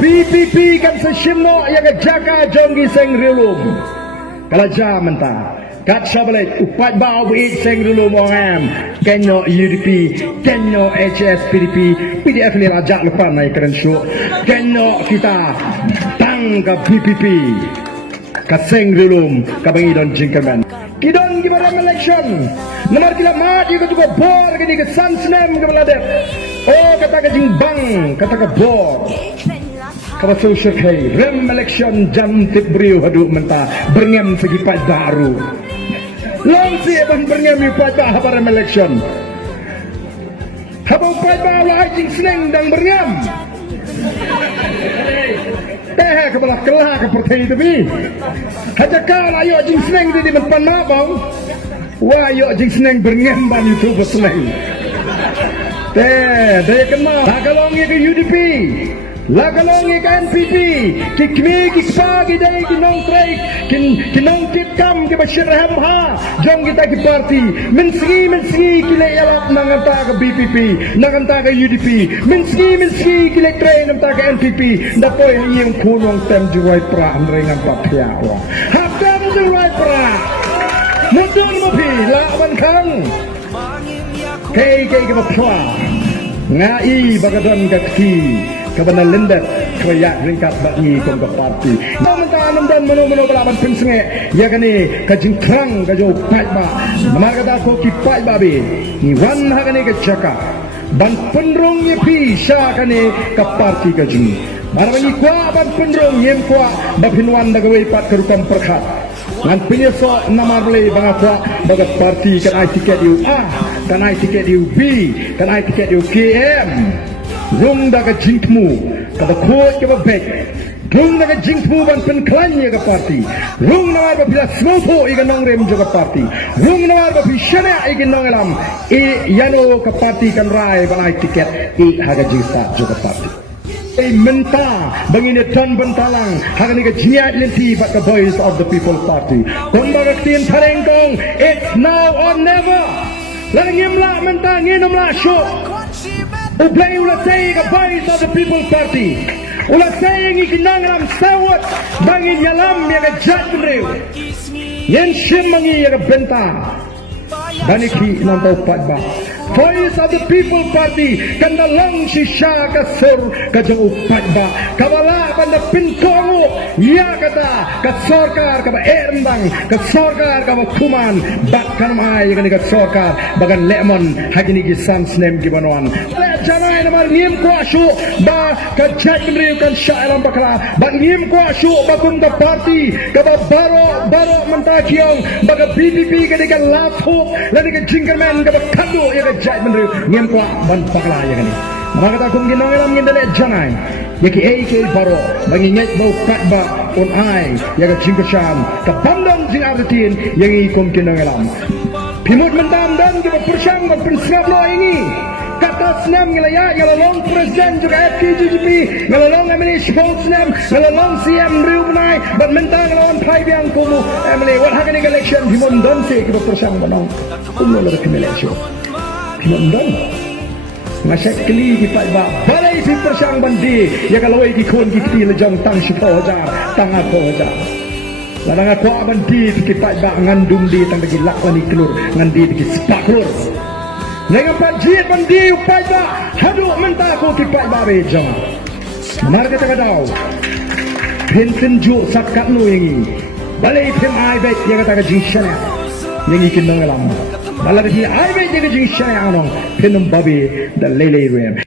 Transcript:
PPP kan seshimno yang jaga jonggi seng rilum kalaja mentah kat sabalet upat bau bit seng rilum orang kenyo UDP kenyo HS PDP PDF ni rajak lepas naik keren show kenyo kita tang ke PPP ke seng rilum ke bangi don jingkerman kidon gimana election nomor kila mat juga juga bor ke di ke sansnem ke beladep oh kata ke jingbang kata ke bor kalau social kay rem election jam tip beriu hadu mentah berngem segi pat baru long si ban berngem pat baru rem election habang pat baru hajing seneng dang berngem kebelah kelah ke pertai tepi haja kala ayo hajing seneng di menpan mabang wah ayo hajing seneng berngem ban itu berseneng dia kenal lagalongi ke UDP lagalongi ke NPP kikmi kikpagi dari kinong trek kinong kitkam ke Bashir Hamha jom kita ke parti menski kile yalap nanganta ke BPP nanganta ke UDP menski kile train nanganta ke NPP dapoy yung kunong tem juway pra andrengan papyawa haptem juway pra mudun mo pi laban kang kay ke papyawa ngai bagadon kaki kabana lendat kayak ringkat bagi kong parti naman dan mano balaban pinsenge ya kani kajing krang kajo pat ba namar kata ko ki pat ba be ni wan ha kani ke chaka ban pendrong ye pi sha kani ka parti kajing marani kwa ban pendrong yem kwa ba pinwan daga we pat kerukam perkhat ngan pinyeso namar le banga kwa baga parti kan ai tiket yu A kan ai tiket yu B kan ai tiket yu KM rung daga jingtmu kada khoj ke babek rung daga jingtmu ban pen klanya ke parti rung nawar ba bila smotho iga nong rem jo ke parti rung nawar ba bishana iga nong elam yano ke parti kan rai ban ai tiket haga jista jo ke parti menta bangine ton bentalang hagani ke jiat lenti but the voice of the people party kon baga tin tharengkong it's now or never langim la menta nginom la sho ublay ula saying the voice of the people party ula saying ikinangram sawat bangin yalam yaga jatrew yen shimmangi yaga benta baniki nantau padba voice of the people party kanda long shisha kasur kajang upadba kabala banda pintongo ya kata ka sarkar ka erndang ka sarkar ka kuman bakkan mai kan ka sarkar bagan lemon hagini gi samsnem gibanon janai namar nim ko ashu ba ka jatmri kan shairam bakla ba nim ko ashu bakun ka party ka baro mantakiong baga BPP ka diga lapo lani ka jingerman ka kadu ya ka jai menru ngem kwa ban pakla ya kani maka ta kum ginong elam ngindale janai yaki AK baro manginget mau katba on ai ya ka jingkasham ka bandang jing artin yang ikum ginong elam pimut mentam dan ke persang ban pensap lo ini kata senam ngelaya ngelalong presiden juga FKGGP ngelalong emini sport senam ngelalong CM riu benai ban mentang ngelalong pai biang kumu emini what happening election pimut dan se ke persang banang kumu lo ke election London masak keli di patba balai si persang bandi ya kalau ai di kon ki ti lejang tang si hoja tang aku hoja ladang aku bandi ki patba ngandum di tang di lakwani kelur ngandi di spaklur nenga pajit bandi patba hadu menta aku ki patba be jang marga ta dau pinten ju sakat nu ini balai pem ai be ya kata jishana yang ikin nang lam Malah di ai be je jing syai anong penum babi da lele rem